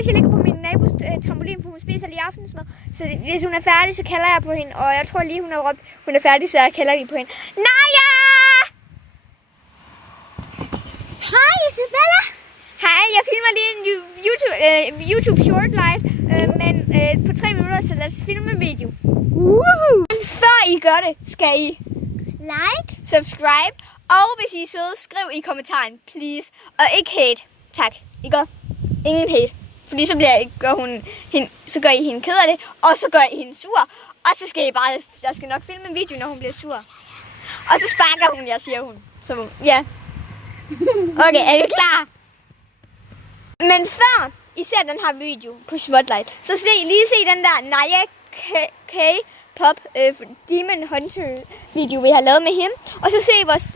faktisk, jeg ligger på min nabos trampolin, for hun spiser lige aftensmad. Så hvis hun er færdig, så kalder jeg på hende. Og jeg tror lige, hun har råbt, hun er færdig, så jeg kalder lige på hende. Naja! Hej Isabella! Hej, jeg filmer lige en YouTube short live, men på 3 minutter, så lad os filme en video. Woohoo! Men før I gør det, skal I Like, subscribe, og hvis I er søde, skriv i kommentaren, please. Og ikke hate. Tak. I går. Ingen hate. Fordi så gør I hende ked af det, og så gør I hende sur. Og så skal I bare, jeg skal nok filme en video, når hun bliver sur. Og så sparker hun, siger hun. Så ja. Okay, er I klar? Men før I ser den her video på Spotlight, så lige se den der Naja K-pop Demon Hunter video, vi har lavet med hende. Og så se vores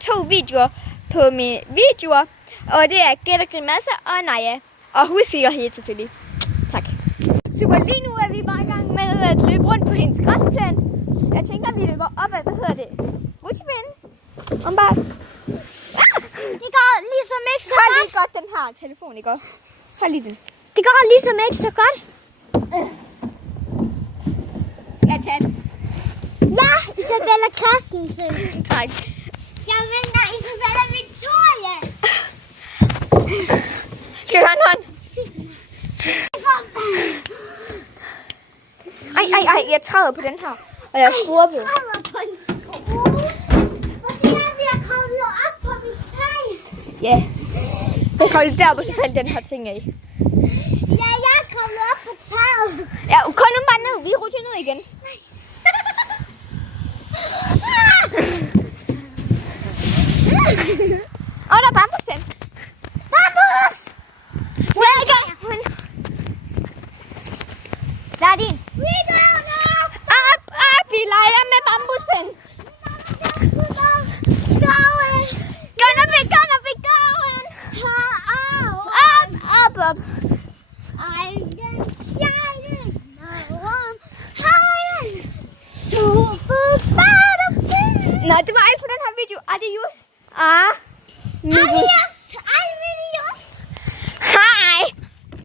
2 videoer på mine videoer. Og det er Gæt og Grimasse og Naja. Og husk I at hate selvfølgelig. Tak. Super, lige nu er vi bare i gang med at løbe rundt på hendes græsplæne. Jeg tænker, at vi løber op ad, hvad hedder det? Rutsjebanen? Om bare... det går ligesom ikke så Hold godt. lige godt den her telefon, ikke? Hold lige den. Det går ligesom ikke så godt. Skal jeg tage den? Ja, Isabella Christensen. Tak. Jeg mener Isabella Victoria. Skal du have en hånd? Ej, jeg træder på den her. Og jeg skruer på. Jeg træder på en skrue. Fordi vi har kommet op på mit tag. Ja. Jeg kom lidt derop, og så faldt den her ting af. Ja, jeg er kommet op på taget. Ja, kom nu bare ned. Vi rutscher ned igen. Og der er bambuspænd. Bambus! Ja, ikke? Der er din. Vi går nu! Op, vi leger med bambuspænd. Op. I'm just shining around, hiding, super butterfly. Nå, det var alt for den her video. Adios. Adios, adios. Hej.